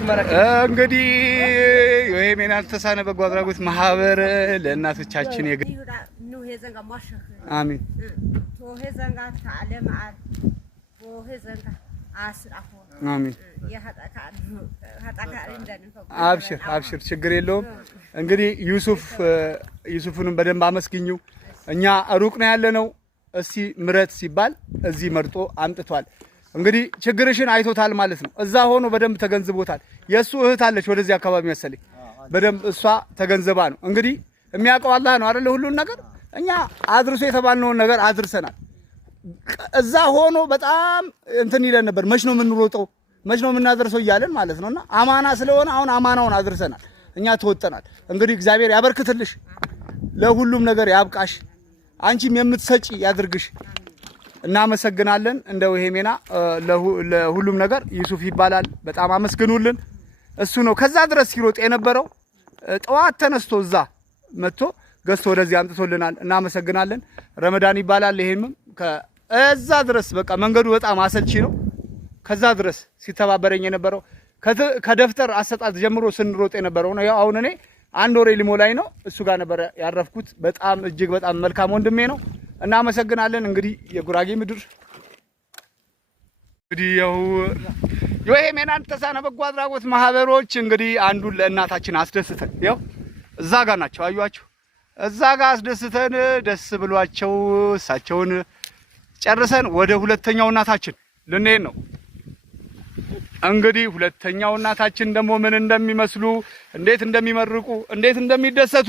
እንግዲህ የሜና ተሳነ በጎ አድራጎት ማህበር ለእናቶቻችን አሜን አሜን አብሽር ችግር የለውም። እንግዲህ ዩሱፍንም በደንብ አመስግኙ። እኛ ሩቅ ነው ያለነው። እስቲ ምረት ሲባል እዚህ መርጦ አምጥቷል። እንግዲህ ችግርሽን አይቶታል ማለት ነው። እዛ ሆኖ በደንብ ተገንዝቦታል። የሱ እህት አለች ወደዚህ አካባቢ መሰለኝ በደንብ እሷ ተገንዝባ ነው። እንግዲህ የሚያውቀው አላህ ነው አይደል? ሁሉን ነገር እኛ አድርሶ የተባልነውን ነገር አድርሰናል። እዛ ሆኖ በጣም እንትን ይለን ነበር። መች ነው የምንሮጠው? መች ነው የምናደርሰው እያለን ማለት ነውና አማና ስለሆነ አሁን አማናውን አድርሰናል። እኛ ተወጠናል። እንግዲህ እግዚአብሔር ያበርክትልሽ፣ ለሁሉም ነገር ያብቃሽ፣ አንቺም የምትሰጪ ያድርግሽ። እናመሰግናለን። እንደው ሄሜና ለሁሉም ነገር ዩሱፍ ይባላል። በጣም አመስግኑልን። እሱ ነው ከዛ ድረስ ሲሮጥ የነበረው። ጠዋት ተነስቶ እዛ መጥቶ ገዝቶ ወደዚህ አምጥቶልናል። እናመሰግናለን። ረመዳን ይባላል። ይሄም ከዛ ድረስ በቃ መንገዱ በጣም አሰልቺ ነው። ከዛ ድረስ ሲተባበረኝ የነበረው ከደፍተር አሰጣጥ ጀምሮ ስንሮጥ የነበረው ነው። ያው አሁን እኔ አንድ ወሬ ሊሞላኝ ነው። እሱ ጋር ነበር ያረፍኩት። በጣም እጅግ በጣም መልካም ወንድሜ ነው። እናመሰግናለን። እንግዲህ የጉራጌ ምድር እንግዲህ የሄሜናን ተሳነ በጎ አድራጎት ማህበሮች እንግዲህ አንዱን ለእናታችን አስደስተን ያው እዛ ጋር ናቸው አዩአችሁ። እዛ ጋር አስደስተን ደስ ብሏቸው እሳቸውን ጨርሰን ወደ ሁለተኛው እናታችን ልንሄድ ነው። እንግዲህ ሁለተኛው እናታችን ደግሞ ምን እንደሚመስሉ እንዴት እንደሚመርቁ እንዴት እንደሚደሰቱ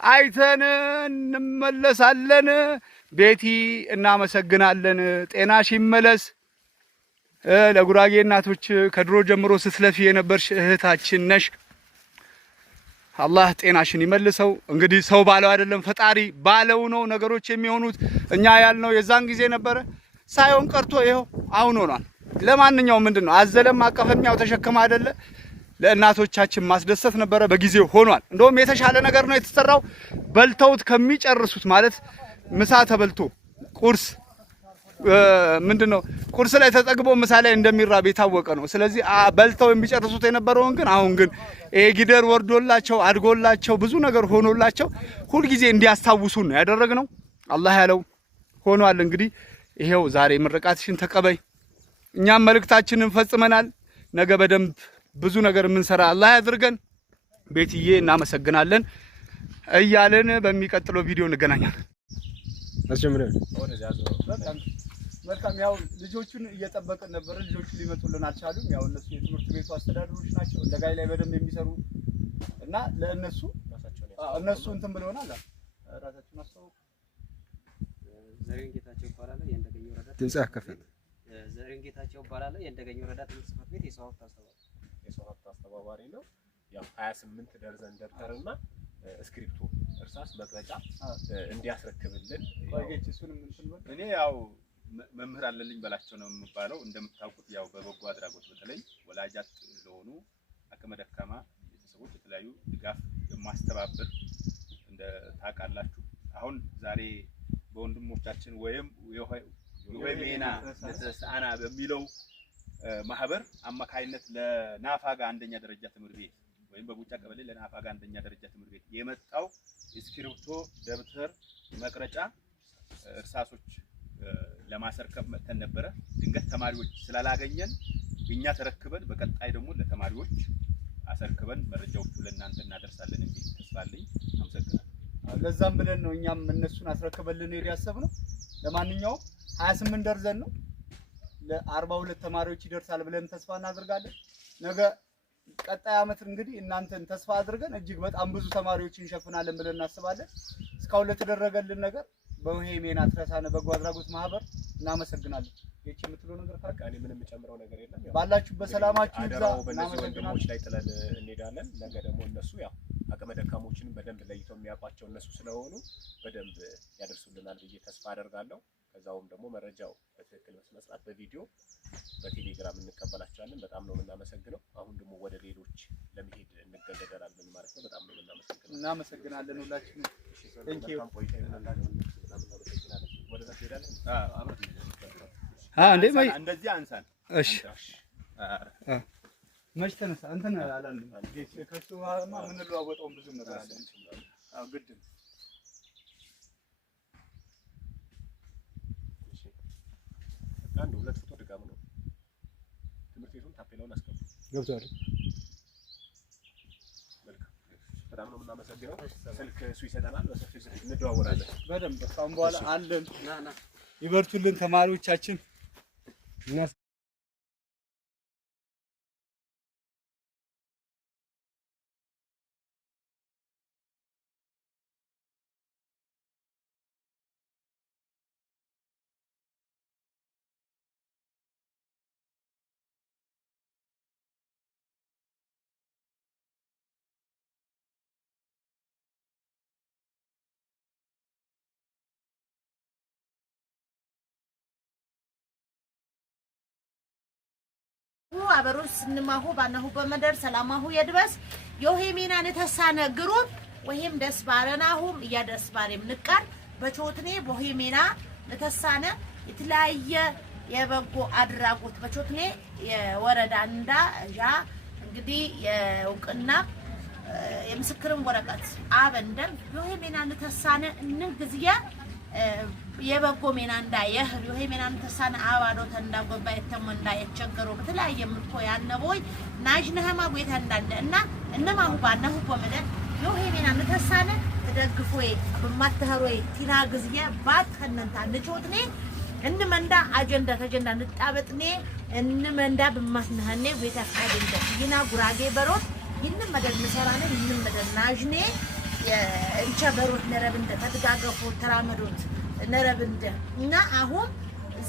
አይተን እንመለሳለን። ቤቲ እናመሰግናለን። ጤናሽ ይመለስ። ለጉራጌ እናቶች ከድሮ ጀምሮ ስትለፊ የነበርሽ እህታችን ነሽ። አላህ ጤናሽን ይመልሰው። እንግዲህ ሰው ባለው አይደለም ፈጣሪ ባለው ነው ነገሮች የሚሆኑት። እኛ ያልነው የዛን ጊዜ ነበረ፣ ሳይሆን ቀርቶ ይኸው አሁን ሆኗል። ለማንኛውም ምንድነው አዘለም አቀፈም ያው ተሸከማ አይደለ ለእናቶቻችን ማስደሰት ነበረ። በጊዜው ሆኗል። እንደውም የተሻለ ነገር ነው የተሰራው። በልተውት ከሚጨርሱት ማለት ምሳ ተበልቶ ቁርስ ምንድነው ቁርስ ላይ ተጠግቦ ምሳ ላይ እንደሚራብ የታወቀ ነው። ስለዚህ በልተው የሚጨርሱት የነበረውን ግን አሁን ግን ጊደር ወርዶላቸው አድጎላቸው ብዙ ነገር ሆኖላቸው ሁሉ ጊዜ እንዲያስታውሱን ነው ያደረግነው። አላህ ያለው ሆኗል። እንግዲህ ይሄው ዛሬ ምርቃትሽን ተቀበይ። እኛም መልእክታችንን ፈጽመናል። ነገ በደንብ ብዙ ነገር የምንሰራ አላህ ያድርገን። ቤትዬ እናመሰግናለን እያለን በሚቀጥለው ቪዲዮ እንገናኛለን። መልካም ያው ልጆቹን እየጠበቅን ነበር። ልጆቹ ሊመጡልን አልቻሉም። ያው እነሱ የትምህርት ቤቱ አስተዳደሮች ናቸው እንደጋይ ላይ በደንብ የሚሰሩ እና ለእነሱ እንትን ብለውናል። ራሳቸውን አስተዋውቁ። ዘሪሁን ጌታቸው ይባላል። የእንደገኝ ወረዳ ድምጽ ያከፈተ ዘሪሁን ጌታቸው ይባላል። የእንደገኝ ወረዳ ትምህርት ጽሕፈት ቤት የሰው ሀብት አስተባባሪ ነው። ያው 28 ደርዘን ደብተርና ስክሪፕቶ እርሳስ መቅረጫ እንዲያስረክብልን እኔ ያው መምህር አለልኝ በላቸው ነው የምባለው። እንደምታውቁት ያው በበጎ አድራጎት በተለይ ወላጃት ለሆኑ አቅመ ደካማ ቤተሰቦች የተለያዩ ድጋፍ ማስተባበር እንደ ታውቃላችሁ። አሁን ዛሬ በወንድሞቻችን ወይም የሄሜና ተሳና በሚለው ማህበር አማካይነት ለናፋጋ አንደኛ ደረጃ ትምህርት ቤት ወይም በቡጫ ቀበሌ ለናፋጋ አንደኛ ደረጃ ትምህርት ቤት የመጣው እስክሪፕቶ፣ ደብተር፣ መቅረጫ፣ እርሳሶች ለማሰርከብ መተን ነበረ። ድንገት ተማሪዎች ስላላገኘን እኛ ተረክበን በቀጣይ ደግሞ ለተማሪዎች አሰርከበን መረጃዎቹ ለእናንተ እናደርሳለን የሚል ተስፋ አለኝ። አመሰግናለሁ። ለዛም ብለን ነው እኛም እነሱን አስረክበልን ያሰብነው። ለማንኛውም 28 ደርዘን ነው ለ42 ተማሪዎች ይደርሳል ብለን ተስፋ እናደርጋለን። ነገ ቀጣይ አመት እንግዲህ እናንተን ተስፋ አድርገን እጅግ በጣም ብዙ ተማሪዎችን እንሸፍናለን ብለን እናስባለን። እስካሁን ለተደረገልን ነገር በሄሜና ተሳነ በጎ አድራጎት ማህበር እናመሰግናለን። እቺ የምትለው ነገር ካለ እኔ ምንም ጨምረው ነገር የለም። ባላችሁ በሰላማችሁ ይዛ እናመሰግናለን። ላይ ጥለን እንሄዳለን። ነገ ደግሞ እነሱ ያው አቅመ ደካሞችን በደንብ ለይተው የሚያውቋቸው እነሱ ስለሆኑ በደንብ ያደርሱልናል ብዬ ተስፋ አደርጋለሁ። ከዛውም ደግሞ መረጃው በትክክል መስራት በቪዲዮ በቴሌግራም እንቀበላቸዋለን። በጣም ነው የምናመሰግነው። አሁን ደግሞ ወደ ሌሎች ለመሄድ እንገደዳለን ማለት ነው። በጣም ነው የምናመሰግነው። እናመሰግናለን ሁላችንም። ቴንክ ዩ እንደዚህ አንሳን። እሺ መች ተነሳ እንትን አላለም ከሱ ጋርማ ምን ለዋወጣው ብዙ ነገር አለ። አዎ ግድ ነው። እሺ አንድ ሁለት ፎቶ ድጋም ነው ትምህርት ቤቱን ታፔላውን አስቀምጡ ገብቷል። መልካም በጣም ነው የምናመሰግነው። ስልክ እሱ ይሰጠናል፣ በሰፊው ስልክ እንደዋወላለን በደንብ ካሁን በኋላ አለን። ይበርቱልን ተማሪዎቻችን። አበሮስ ንማሁ ባናሁ በመደር ሰላማሁ የድበስ የሆሜና ነተሳነ ግሩፕ ወሄም ደስ ባረናሁም ያደስ ባሬም ንቃር በቾትኔ በሆሜና ነተሳነ የተለያየ የበጎ አድራጎት በቾትኔ የወረዳ እንዳ ያ እንግዲህ የውቅና የምስክርን ወረቀት አበንደም የሆሜና ነተሳነ እንግዝያ የበጎ ሜና እንዳየህ የሆሜናን ተሳነ አባዶ ተንዳጎባ የተመንዳ የቸገሩ በተለያየ ምርኮ ያነበይ ናጅነህማ ጎይታ እንዳለ እና እነማሁ ባነሁ በመደን የሆሜናን ተሳነ ተደግፎይ በማተህሮይ ቲና ግዝየ ባት ከነንታ ንቾትኔ እንመንዳ አጀንዳ ንጣበጥኔ እንመንዳ በማስነህኔ ጎይታ ካደንደ ይና ጉራጌ በሮት ይንም መደን መሰራነ ይንም መደን ናጅኔ የእንቻ በሮት ነረብንደ ተደጋገፉ ተራመዱት ነረብንደ እና አሁን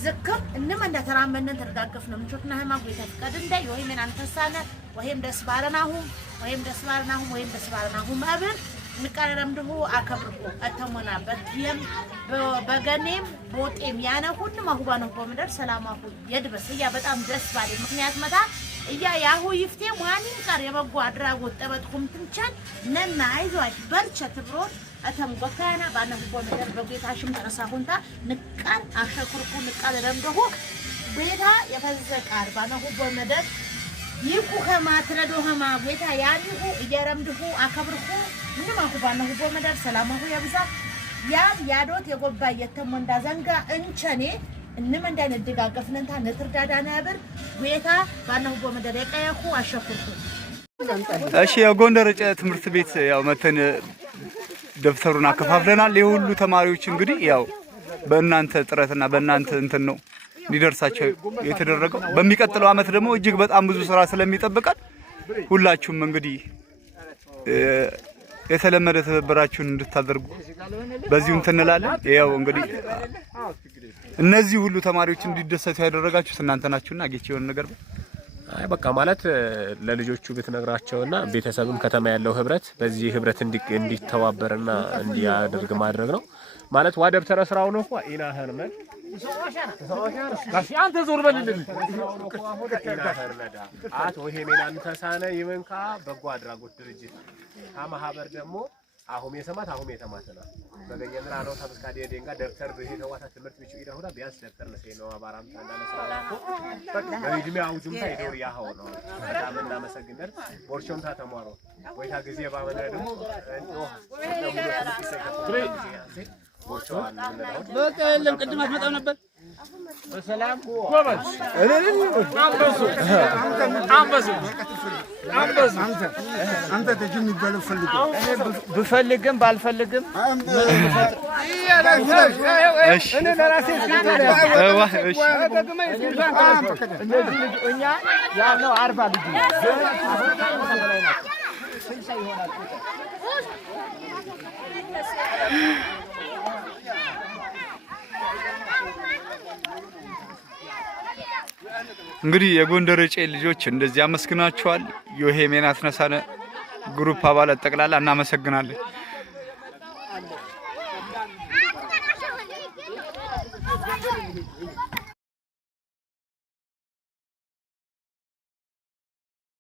ዝክም እንመንዳ ተራመነን ተደጋገፍነ ምቾትና ህማጉ የተፈቀደንደ የሆሜናን ተሳነ ወሄም ደስ ባረናሁ ወሄም ደስ ባረናሁ ማብር ንቀረምድሁ አከብርኩ አተሞናበት የም በገኔም ቦጤም ያነ ሁሉ ማሁባ ነው በመደር ሰላማሁ የድበስ ያ በጣም ደስ ባለ ምክንያት መታ ያሁ ይፍቴ ዋኒም ቀር የበጎ አድራጎት ጠበጥኩም ትንቻል ነና አይዟች በርቸት ብሮ አተም ጎካና ባነሁ በመደር በጌታሽም ተረሳሁንታ ንቃር አሸኩርኩ ንቃር ረምደሁ ቤታ የፈዘቃር ባነሁ በመደር ይኩ ከማ ትረዶ ከማ ቤታ ያንሁ እየረምድሁ አከብርኩ ምንም አኩባነሁ በመደር ሰላማሁ ያብዛ ያዶት የጎባ የተሞንዳ ዘንጋ እንቸኔ እንመንዳን ድጋገፍነንታ ነትርዳዳና ያብር ቤታ ባነሁ በመደር የቀየኩ አሸኩርኩ። እሺ የጎንደር ትምህርት ቤት ያው መተን ደብተሩን አከፋፍለናል። የሁሉ ተማሪዎች እንግዲህ ያው በእናንተ ጥረትና በእናንተ እንትን ነው ሊደርሳቸው የተደረገው። በሚቀጥለው አመት ደግሞ እጅግ በጣም ብዙ ስራ ስለሚጠብቀን ሁላችሁም እንግዲህ የተለመደ ትብብራችሁን እንድታደርጉ በዚሁ እንተንላለን። ያው እንግዲህ እነዚህ ሁሉ ተማሪዎች እንዲደሰቱ ያደረጋችሁት እናንተ ናችሁና አጌች የሆነ ነገር አይ በቃ ማለት ለልጆቹ ብትነግራቸውና ቤተሰብም ከተማ ያለው ህብረት በዚህ ህብረት እንዲተባበርና እንዲያደርግ ማድረግ ነው ማለት ዋደብተረ ስራው ነው እኮ ኢና ህርመን ጋሽ አንተ ዞር በልልኝ አቶ ሆሜናን ተሳነ ይመንካ በጎ አድራጎት ድርጅት ማህበር ደግሞ አሁን የተማተና በገኘና ነው ታስካዲ ደንጋ ደብተር በሄደዋታ ትምህርት ቤት ይደውላ ቢያንስ ደብተር ነው አባራም ታንዳነ ስራላኮ በእድሜ አውጁምታ ይደው ያው ነው በጣም እናመሰግናለን። ቦርቾምታ ተማሮ ወይታ ጊዜ ባመነ ደግሞ በቃ የለም ቅድም አትመጣም ነበር በሰላም ጎበዝ አንበሱ አንተ ተጅም ይባለው ፈልግ ብፈልግም ባልፈልግም እኔ ለራሴ እንደዚህ ልጅ እኛ ያለው 40 ልጅ እንግዲህ የጎንደር ጨ ልጆች እንደዚህ አመስግናችኋል። የሆሜና ተነሳነ ግሩፕ አባላት ጠቅላላ እናመሰግናለን።